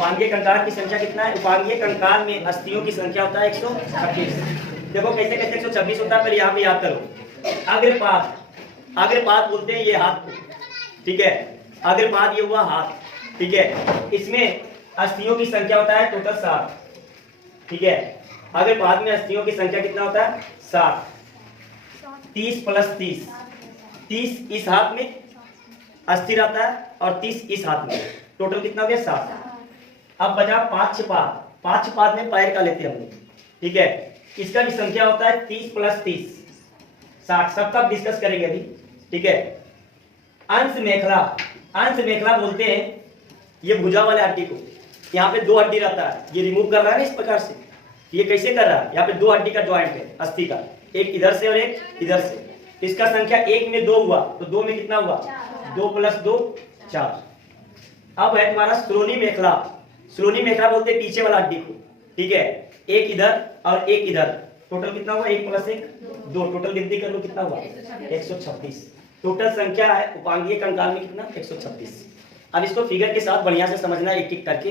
उपांगीय कंकाल की संख्या कितना है? उपांगीय कंकाल में अस्थियों की संख्या होता है 126। देखो कैसे कैसे 126 होता है, पहले यहाँ पे याद करो। अग्रपाद, अग्रपाद बोलते हैं ये हाथ को, ठीक है, अग्रपाद ये हुआ हाथ, ठीक है। इसमें अस्थियों की संख्या होता है टोटल 7, ठीक है। अग्रपाद में अस्थियों की संख्या कितना होता है? 7। 30 + 30, 30 इस हाथ में अस्थि रहता है और 30 इस हाथ में, टोटल कितना हो गया? 7। अब बचा पांचपाद। पांचपाद में पैर का लेते हैं हम लोग, ठीक है। इसका भी संख्या होता है 30 + 30, 60। सबका डिस्कस करेंगे अभी, ठीक है। अंश मेखला, अंश मेखला बोलते हैं ये भुजा वाले हड्डी को, यहाँ पे 2 हड्डी रहता है, ये रिमूव कर रहा है ना इस प्रकार से। ये कैसे कर रहा है? यहाँ पे 2 हड्डी का जॉइंट है अस्थि का, एक इधर से और एक इधर से। इसका संख्या 1 में 2 हुआ, तो 2 में कितना हुआ? 2 + 2 4। अब है तुम्हारा श्रोणी मेखला। श्रोणी मेखला बोलते हैं पीछे वाला हड्डी को, ठीक है। एक इधर और एक इधर, टोटल कितना हुआ? 1 + 1 2। टोटल गिनती कर लो कितना हुआ? 126। टोटल संख्या है उपांगीय कंकाल में कितना? 126। अब इसको फिगर के साथ बढ़िया से समझना एक एक करके,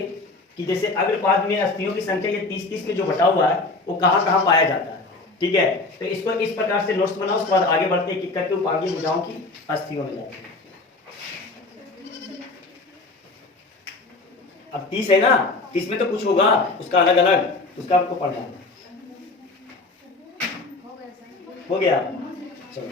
कि जैसे अग्रपाद में अस्थियों की संख्या ये 30-30 में जो बटा हुआ है वो कहाँ कहाँ पाया जाता है, ठीक है। तो इसको इस प्रकार से नोट्स बनाओ, उसके बाद आगे बढ़ते एक एक करके उपांगीय भुजाओं की अस्थियों में जाते हैं। अब 30 है ना, 30 में तो कुछ होगा उसका अलग अलग, उसका आपको पढ़ना है। हो गया? चलो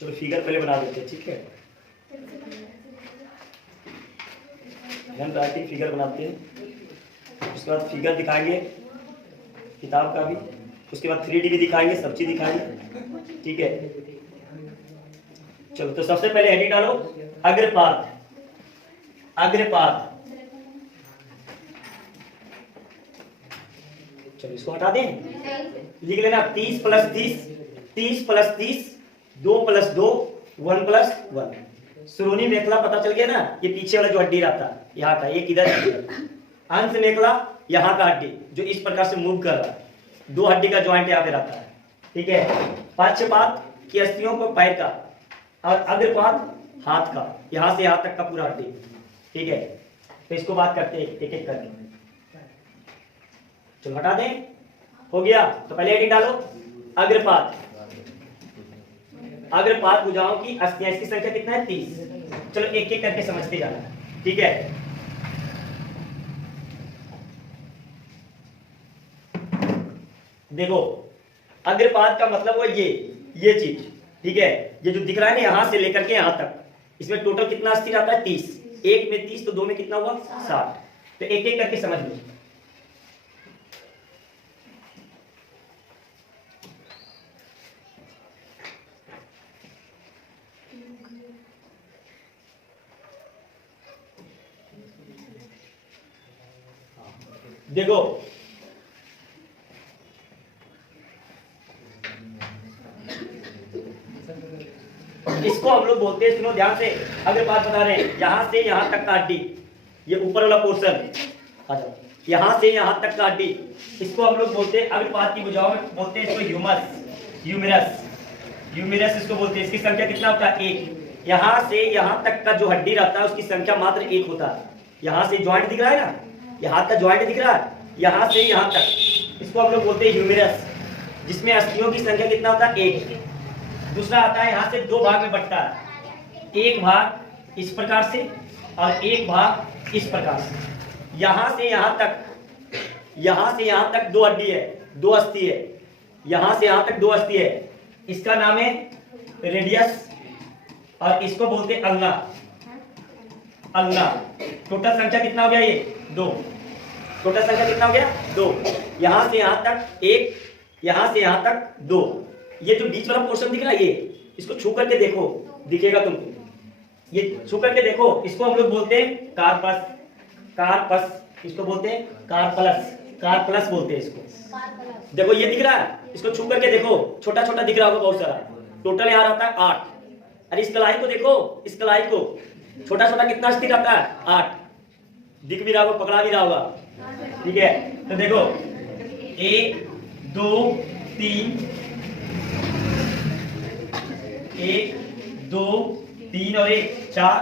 चलो फिगर पहले बना देते हैं, ठीक है। हैंड राइटिंग फिगर बनाते हैं, उसके बाद फिगर दिखाएंगे किताब का भी, उसके बाद 3D भी दिखाएंगे, सब चीज दिखाएंगे, ठीक है। चलो तो सबसे पहले हेडिंग डालो अग्रपाद। अग्रपाद, चलो इसको हटा दें, लिख लेना 30 + 30, 30 + 30 2 + 2 1 + 1। श्रोणी मेखला पता चल गया ना, ये पीछे वाला जो हड्डी रहता है यहाँ का, एक इधर। अंश मेखला यहाँ का हड्डी जो इस प्रकार से मूव कर रहा है, 2 हड्डी का ज्वाइंट यहाँ पे रहता है, ठीक है। पक्षपाद की अस्थियों को पैर का, और अग्रपाद हाथ का, यहाँ से यहाँ तक का पूरा हड्डी, ठीक है। तो इसको बात करते हैं एक एक करके। चलो हटा दें, हो गया। तो पहले हेडिंग डालो अग्रपाद। अग्रपाद भुजाओं की अस्थियां, इसकी संख्या कितना है? 30। चलो एक एक करके समझते जाना, ठीक है। देखो अग्रपाद का मतलब वो ये चीज, ठीक है। ये जो दिख रहा है ना यहां से लेकर के यहां तक, इसमें टोटल कितना अस्थि रहता है? 30। 1 में 30 तो 2 में कितना हुआ? 60। तो एक एक करके समझ लो। देखो इसको हम लोग बोलते हैं, सुनो ध्यान से, अगर बात बता रहे हैं, यहां से यहां तक का हड्डी, ये ऊपर वाला पोर्शन, यहां से यहां तक का हड्डी, इसको हम लोग बोलते हैं अग्रपाद की भुजाओं में बोलते हैं इसको ह्यूमस, ह्यूमेरस, ह्यूमेरस इसको बोलते हैं। इसकी संख्या कितना होता है? 1। यहां से यहां तक का जो हड्डी रहता है उसकी संख्या मात्र 1 होता है। यहां से ज्वाइंट दिख रहा है ना, ये हाथ का ज्वाइंट दिख रहा है, यहां से यहां तक, इसको हम लोग बोलते हैं ह्यूमेरस, जिसमें अस्थियों की संख्या कितना होता है? 1। दूसरा आता है यहाँ से 2 भाग में बंटता है, एक भाग इस प्रकार से और एक भाग इस प्रकार से। यहां से यहां तक 2 हड्डी है, 2 अस्थि है, यहां से यहां तक 2 अस्थि है। इसका नाम है रेडियस और इसको बोलते हैं अल्ना। अल्ना टोटल संख्या कितना हो गया? ये 2। टोटल संख्या कितना हो गया? 2। यहां से यहां तक 1, यहां से यहां तक 2। ये जो बीच वाला पोर्शन दिख रहा है, ये इसको छू करके देखो, दिखेगा तुमको, ये छू करके देखो, इसको हम लोग बोलते हैं कार्पस। कार्पस इसको बोलते हैं कार्पलस, कार्पलस बोलते हैं इसको। देखो ये दिख रहा है, इसको छू करके देखो, छोटा छोटा दिख रहा होगा बहुत सारा। टोटल यहाँ रहता है 8। अरे इस कलाई को देखो, इस कलाई को, छोटा छोटा कितना स्थिर रहता है? 8। दिख भी रहा होगा, पकड़ा भी रहा होगा, ठीक है। तो देखो 1 2 3 1 2 3 और 1 4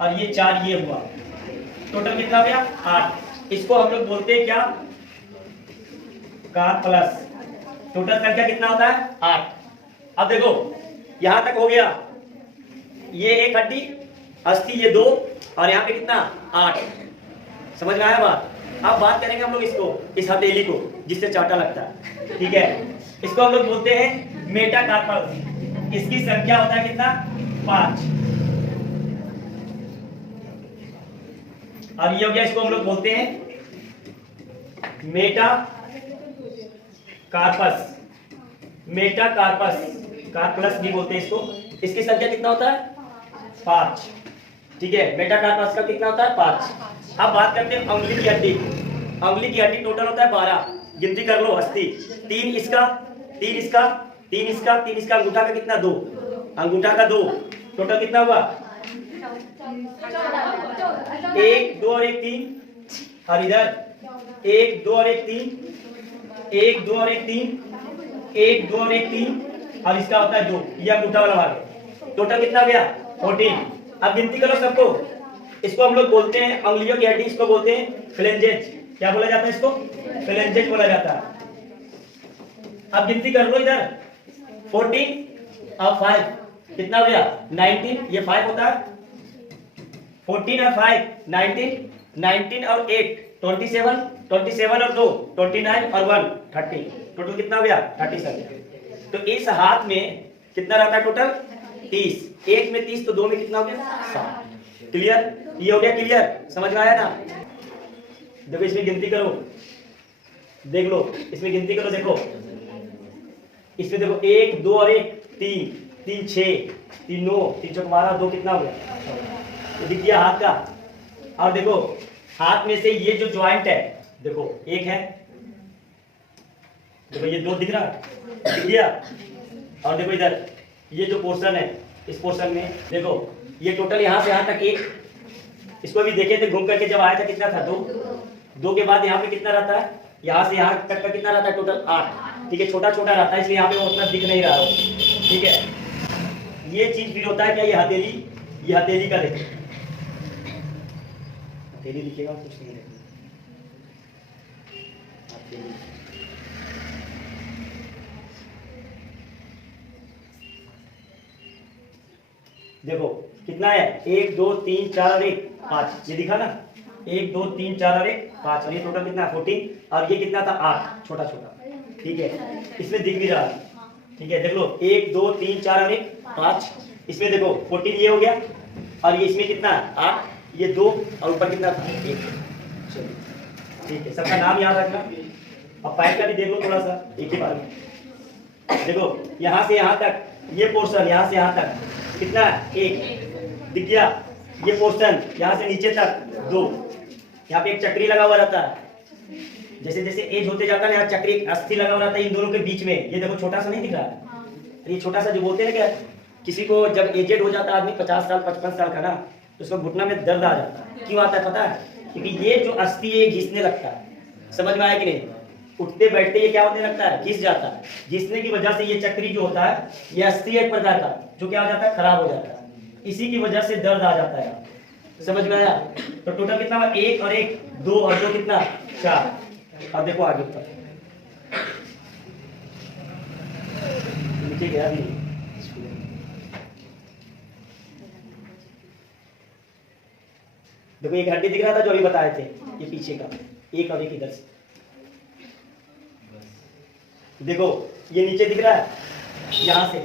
और ये 4 ये हुआ, टोटल कितना हो गया 8। इसको हम लोग बोलते हैं क्या, कार प्लस। टोटल संख्या कितना होता है 8। अब देखो यहां तक हो गया, ये एक हड्डी अस्थि ये 2 और यहाँ पे कितना 8। समझ में आया बात। अब बात करेंगे हम लोग इसको, इस हथेली को जिससे चाटा लगता है, ठीक है। इसको हम लोग बोलते हैं मेटाकार्पस। इसकी संख्या होता है कितना 5 और ये हो गया, इसको हम लोग बोलते हैं मेटाकार्पस। मेटाकार्पस, कार्पस भी बोलते हैं इसको। इसकी संख्या कितना होता है 5, ठीक है। मेटाकार्पस का कितना होता है 5। अब बात करते हैं अंगुली की हड्डी। अंगुली की हड्डी टोटल होता है 12, गिनती कर लो अस्थि। 3 इसका 3 इसका 3 इसका 3 इसका, अंगूठा का कितना 2, अंगूठा का 2, टोटल कितना हुआ 1 2 और 1 3 और इधर 1 2 और 1 3 1 2 और 1 3 1 2 और 1 3 और इसका होता है 2, ये अंगूठा वाला भाग। टोटल कितना गया 14। अब गिनती करो सबको। इसको हम लोग बोलते हैं अंगुलियों की हड्डी, इसको बोलते हैं फ्लेंजेज। क्या बोला जाता है इसको, फ्लेंजेज बोला जाता है। अब गिनती कर लो इधर 14 और 5 कितना हो गया 19, ये 5 होता है। 14 और 5 19, 19 और 8 27, 27 और 2 29 और 1 30, टोटल कितना हो गया 37। तो इस हाथ में कितना रहता है टोटल 30, एक में 30 तो 2 में कितना हो गया 7। क्लियर, ये हो गया क्लियर, समझ में आया ना। देखो इसमें गिनती करो, देख लो इसमें गिनती करो, देखो इसमें देखो 1 2 और 1 3 3 6 3 9 3 चौक 12 2 कितना हो गया, तो दिख गया हाथ का। और देखो हाथ में से ये जो ज्वाइंट है, देखो एक है, देखो ये 2 दिख रहा दिख गया। और देखो इधर ये जो पोर्शन है, इस पोर्शन में देखो ये टोटल यहाँ से यहाँ तक 1, इसको भी देखे थे घूम करके जब आया था कितना था 2 के बाद यहाँ पे कितना रहता है, यहाँ से यहाँ तक का कितना रहता है टोटल 8, ठीक है। छोटा छोटा रहता है इसलिए यहाँ पे वो उतना दिख नहीं रहा हो, ठीक है। ये चीज फिर होता है क्या, ये हथेली का देखो, हथेली दिखेगा कुछ नहीं रहेगा। देखो कितना है 1 2 3 4 और 1 5, ये दिखा ना 1 2 3 4 और 1 5, और ये टोटल कितना 14 और ये कितना था 8 छोटा छोटा, ठीक है। इसमें दिख भी रहा है, ठीक है। देख लो 1 2 3 4 और 1 5, इसमें देखो 14 ये हो गया और ये इसमें कितना 8, ये 2 और ऊपर कितना था 1, ठीक है। सबका नाम याद रखना। अब पैर का भी देख लो थोड़ा सा एक ही बार में। देखो यहाँ से यहाँ तक ये पोर्शन, यहाँ से यहाँ तक कितना 1 दिख गया, ये पोर्शन यहाँ से नीचे तक 2, यहाँ पे एक चक्री लगा हुआ रहता है। जैसे जैसे एज होते जाता है यहाँ चक्री एक अस्थि लगा हुआ रहता है इन दोनों के बीच में। ये देखो छोटा सा नहीं दिख रहा है, ये छोटा सा जो बोलते हैं ना, क्या किसी को जब एजेड हो जाता है आदमी 50 साल 55 साल का ना, तो उसको घुटना में दर्द आ जाता है। क्यों आता है पता है, क्योंकि ये जो अस्थि है घिसने लगता है। समझ में आया कि नहीं, उठते बैठते ये क्या होने लगता है, घिस जाता है। घिसने की वजह से ये चक्री जो होता है, ये अस्थि एक प्रकार का जो क्या हो जाता है, खराब हो जाता है। इसी की वजह से दर्द आ जाता है। समझ में आया। तो टोटल कितना हुआ 1 और 1 2 और 2 कितना 4। अब देखो आगे ऊपर नीचे गया भी, देखो एक हड्डी दिख रहा था जो अभी बताए थे, ये पीछे का 1 और 1 इधर से। देखो ये नीचे दिख रहा है, यहाँ से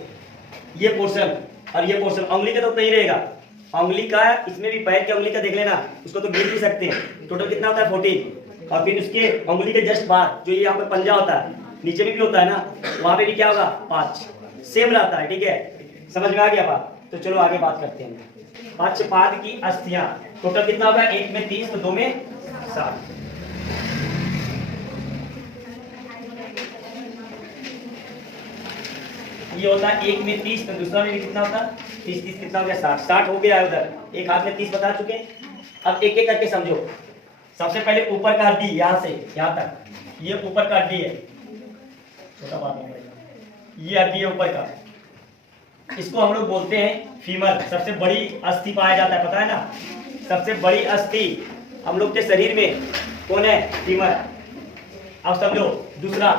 ये पोर्शन और ये पोर्शन, उंगली का तो नहीं रहेगा, उंगली का इसमें भी पैर के उंगली का देख लेना, उसको तो गिन भी सकते हैं। टोटल कितना होता है 14। और फिर उसके उंगली के जस्ट बाहर जो ये यहाँ पे पंजा होता है, नीचे में भी होता है ना, वहां पे भी क्या होगा 5, सेम रहता है, ठीक है। समझ में आ गया बात। तो चलो आगे बात करते हैं। 5 पाद की अस्थियां, टोटल कितना होगा 1 में 30 तो 2 में 7। ये होता है 1 में 30 तो दूसरा में भी कितना होता है 30 30 कितना हो गया 60 60 हो गया है उधर। एक हाथ में 30 बता चुके। अब एक एक करके समझो। सबसे पहले ऊपर का हड्डी यहाँ से यहाँ तक, ये ऊपर का हड्डी है, छोटा बात नहीं पड़ेगा, ये हड्डी है ऊपर का, इसको हम लोग बोलते हैं फीमर। सबसे बड़ी अस्थि पाया जाता है, पता है ना, सबसे बड़ी अस्थि हम लोग के शरीर में कौन है? फीमर। अब समझो दूसरा,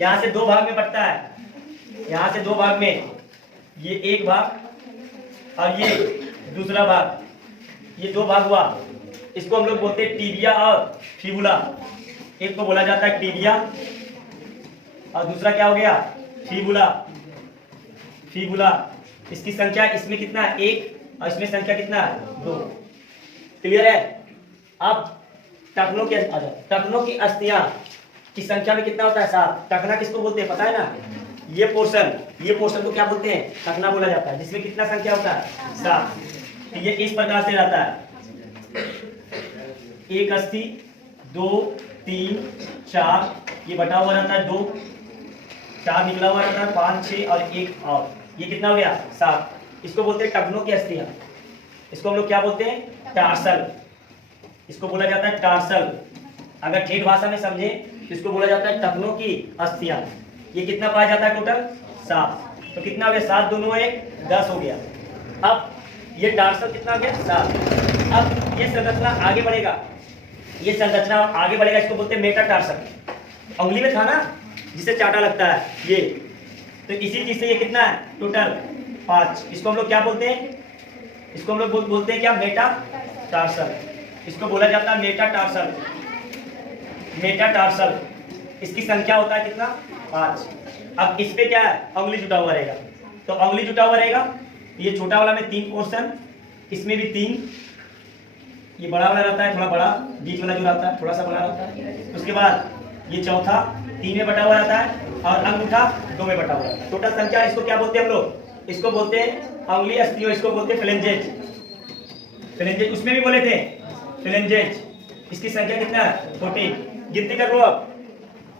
यहाँ से दो भाग में बंटता है, यहाँ से दो भाग में, ये एक भाग और ये दूसरा भाग, ये दो भाग हुआ। इसको हम लोग बोलते हैं टीबिया और फिबुला। एक को बोला जाता है टीबिया और दूसरा क्या हो गया? फिबुला। फिबुला इसकी संख्या इसमें कितना है? 1 और इसमें संख्या कितना है? 2। क्लियर है? अब टखनों की अस्थियां की संख्या में कितना होता है? 7। टखना किसको बोलते हैं पता है ना? ये पोर्शन को क्या बोलते हैं? टखना बोला जाता है, जिसमें कितना संख्या होता है? 7। ये इस प्रकार से रहता है, 1 अस्थि, 2 3 4, ये बटा हुआ रहता है 2, 4 निकला हुआ रहता है, 5 6 और 1 और ये कितना हो गया? 7। इसको बोलते हैं टखनों की अस्थियां। इसको हम लोग क्या बोलते हैं? टार्सल। इसको बोला जाता है टार्सल। अगर ठेठ भाषा में समझे तो इसको बोला जाता है टखनों की अस्थियां। ये कितना पाया जाता है? टोटल 7। तो कितना हो गया? 7 दूनो 1 10 हो गया। अब ये टार्सल कितना हो गया? 7। अब ये संरचना आगे बढ़ेगा, ये संरचना आगे बढ़ेगा, इसको बोलते हैं मेटाटार्सल। उंगली में था ना जिसे चाटा लगता है ये, तो इसी चीज से ये कितना है? टोटल 5। इसको हम लोग क्या बोलते हैं? इसको हम लोग बोलते हैं क्या? मेटाटार्सल। इसको बोला जाता है मेटाटार्सल। मेटाटार्सल इसकी संख्या होता है कितना? 5। अब इस पे क्या है? उंगली जुटा हुआ रहेगा, तो उंगली जुटा हुआ रहेगा। ये छोटा वाला में 3 पोर्शन, इसमें भी 3, ये बड़ा वाला रहता है थोड़ा बड़ा, बीच वाला जो रहता है थोड़ा सा बड़ा रहता है। उसके बाद ये चौथा 3 में बटा हुआ रहता है और अंगूठा 2 में बटा हुआ रहता है। टोटल संख्या इसको क्या बोलते हैं हम लोग? इसको बोलते हैं उंगली अस्थियों, इसको बोलते हैं फ्लेंजेज। फ्लेंजेज उसमें भी बोले थे फ्लेंजेज। इसकी संख्या कितना है? 14। गिनती कर लो अब,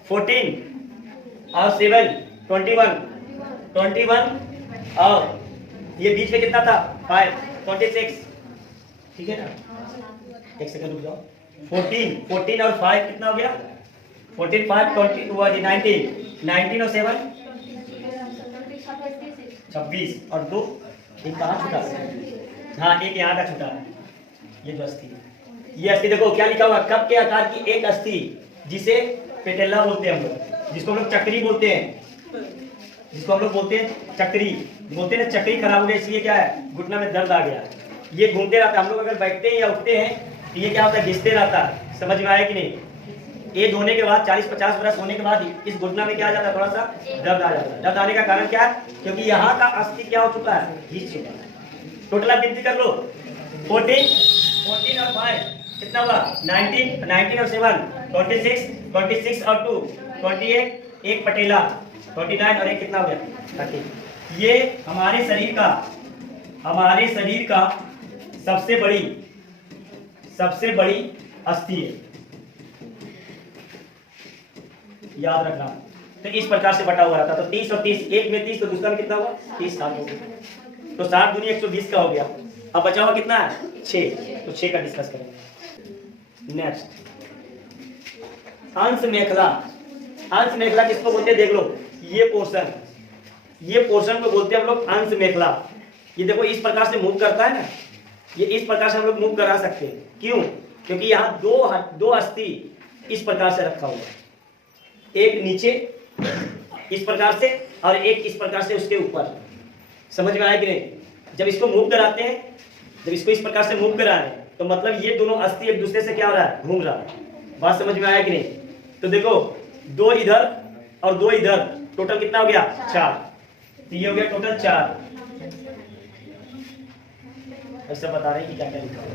14 और 7 21 और ये बीच में कितना था? 5 26। ठीक है ना? एक सेकंड रुक जाओ। 14 और 5 कितना हो गया? 14 5 20 हुआ जी 19 और 7 26 और 2 एक कहाँ छूटा? हाँ, एक यहाँ का छूटा है। ये जो अस्थि, ये अस्थि देखो क्या लिखा हुआ? कप के आकार की एक अस्थि जिसे पेटेला बोलते हैं हम लोग, जिसको हम लोग चक्री बोलते हैं, जिसको हम लोग बोलते हैं चक्री। बोलते हैं चक्री खराब हो गया, इसलिए क्या है? घुटना में दर्द आ गया। ये घूमते रहता है। हम लोग अगर बैठते हैं या उठते हैं तो ये क्या होता है? घिसते रहता है। समझ में आया कि नहीं? ये धोने के बाद 40-50 बरस होने के बाद इस घुटना में क्या आ जाता है? थोड़ा सा दर्द आ जाता है। दर्द आने का कारण क्या है? क्योंकि यहाँ का अस्थि क्या हो चुका है? घिस चुका है। टोटल आप गिनती कर लो, 14 और 5 कितना हुआ? 19 और 7 26 और 2 28, एक पटेला 29 और एक कितना हो गया? 30। ये हमारे शरीर का सबसे बड़ी अस्थि है, याद रखना। तो इस प्रकार से बटा हुआ रहता। तो 30 और 30, एक में 30 तो दूसरा में कितना हुआ? 30 7 हो गया। तो 7 दूनी 120 का हो गया। अब बचा हुआ कितना है? 6। तो 6 का डिस्कस करेंगे। नेक्स्ट, अंश मेखला। अंश मेखला किसको बोलते हैं? देख लो, ये पोर्शन को बोलते हैं हम लोग अंश मेखला। ये देखो इस प्रकार से मूव करता है ना, ये इस प्रकार से हम लोग मूव करा सकते हैं। क्यों? क्योंकि यहाँ दो अस्थि इस प्रकार से रखा हुआ है, एक नीचे इस प्रकार से और एक इस प्रकार से उसके ऊपर। समझ में आया कि नहीं? जब इसको मूव कराते हैं, जब इसको इस प्रकार से मूव करा रहे हैं तो मतलब ये दोनों अस्थि एक दूसरे से क्या हो रहा है? घूम रहा है। बात समझ में आया कि नहीं? तो देखो 2 इधर और 2 इधर, टोटल कितना हो गया? 4। ये हो गया टोटल 4। ऐसा बता रहे हैं कि क्या क्या लिखा है।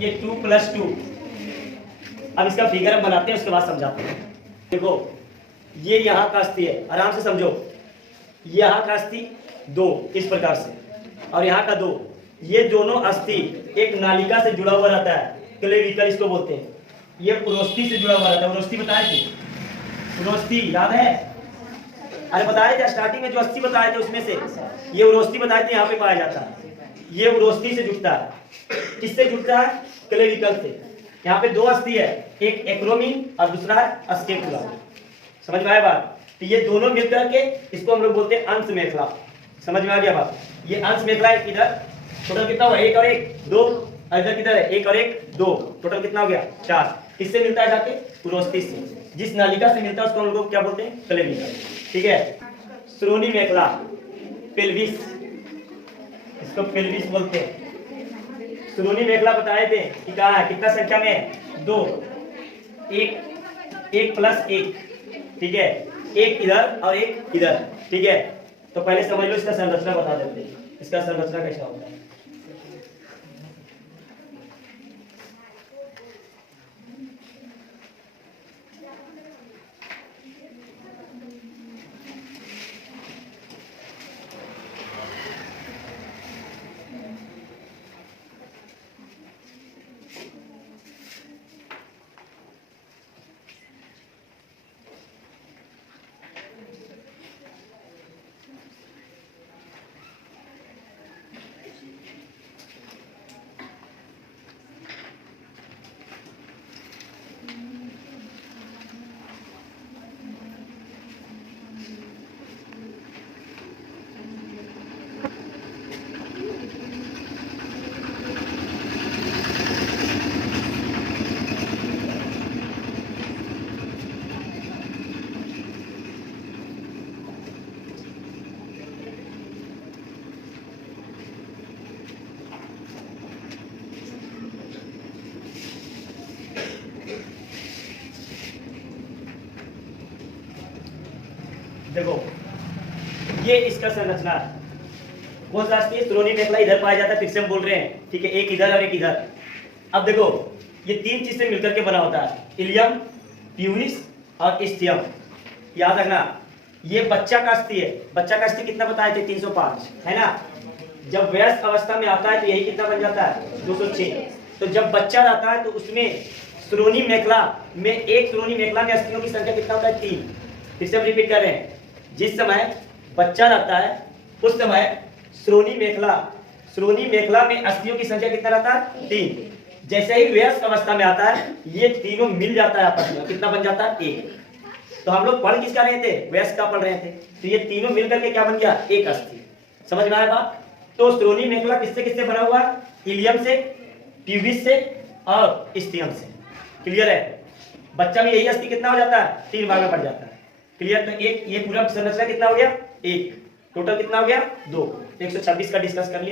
ये 2 + 2। अब इसका फिगर हम बनाते हैं, उसके बाद समझाते हैं। देखो ये यहाँ का अस्थि है, आराम से समझो। यहाँ का अस्थि 2 इस प्रकार से और यहाँ का 2। ये दोनों अस्थि एक नालिका से जुड़ा हुआ रहता है, क्लेविकल इसको बोलते हैं। ये उरोस्थि से जुड़ा हुआ रहता है। उरोस्थि बताए थे? उरोस्थि याद है? अरे बताए थे स्टार्टिंग में जो अस्थि बताए थे उसमें से ये उरोस्थि बताए थे। यहाँ पे पाया जाता है, ये उरोस्थि से जुड़ता है। किससे जुड़ता है? क्लेविकल से। यहाँ पे 2 अस्थि है, एक एक्रोमीन और दूसरा है स्टेपुला। समझ में आया बात? तो ये दोनों मिलकर के इसको हम लोग बोलते हैं अंश मेखला। समझ में आ गया बात? ये अंश मेखला है। इधर टोटल कितना हुआ? 1 और 1 2, इधर किधर है? 1 और 1 2, टोटल कितना हो गया? 4। किससे मिलता है जाके? पुरोस्ती से। जिस नालिका से मिलता है उसको हम लोग क्या बोलते हैं? क्लेविकल। ठीक है। श्रोणी मेखला, पेल्विस, इसको पेल्विस बोलते हैं। श्रोणी मेखला बताए थे कि कहाँ है, कितना संख्या में? 2, 1 प्लस 1। ठीक है, 1 इधर और 1 इधर। ठीक है, तो पहले समझ लो इसका संरचना बता देते हैं। इसका संरचना कैसा होता है? देखो, ये इसका संरचना है। बहुत राष्ट्रीय श्रोणी मेखला इधर पाया जाता है, फिर से हम बोल रहे हैं। ठीक है, एक इधर और एक इधर। अब देखो, ये 3 चीज से मिलकर के बना होता है, इलियम, प्यूबिस और स्टियम। याद रखना, ये बच्चा का अस्थि है। बच्चा का अस्थि कितना बताए थे? 305, है ना। जब वयस्क अवस्था में आता है तो यही कितना बन जाता है? 206। तो जब बच्चा रहता है तो उसमें श्रोणी मेखला में, एक श्रोणी मेखला में अस्थियों की संख्या कितना होता है? 3। फिर से हम रिपीट कर रहे हैं, जिस समय बच्चा रहता है उस समय श्रोणी मेखला में अस्थियों की संख्या कितना रहता है? 3। जैसे ही वयस्क अवस्था में आता है ये तीनों मिल जाता है आपस में, कितना बन जाता है? 1। तो हम लोग पढ़ किसका रहे थे? वयस्क का पढ़ रहे थे। तो ये तीनों मिलकर के क्या बन गया? एक अस्थि। समझ में आया बात? तो श्रोणी मेखला किससे किससे बना हुआ? इलियम से, प्यूबिस से और स्टियम से। क्लियर है? बच्चा में यही अस्थि कितना हो जाता है? 3 भाग में पड़ जाता है। क्लियर? तो एक ये पूरा संरचना कितना हो गया? 1। टोटल कितना हो गया? 2। 126 का डिस्कस कर लिए।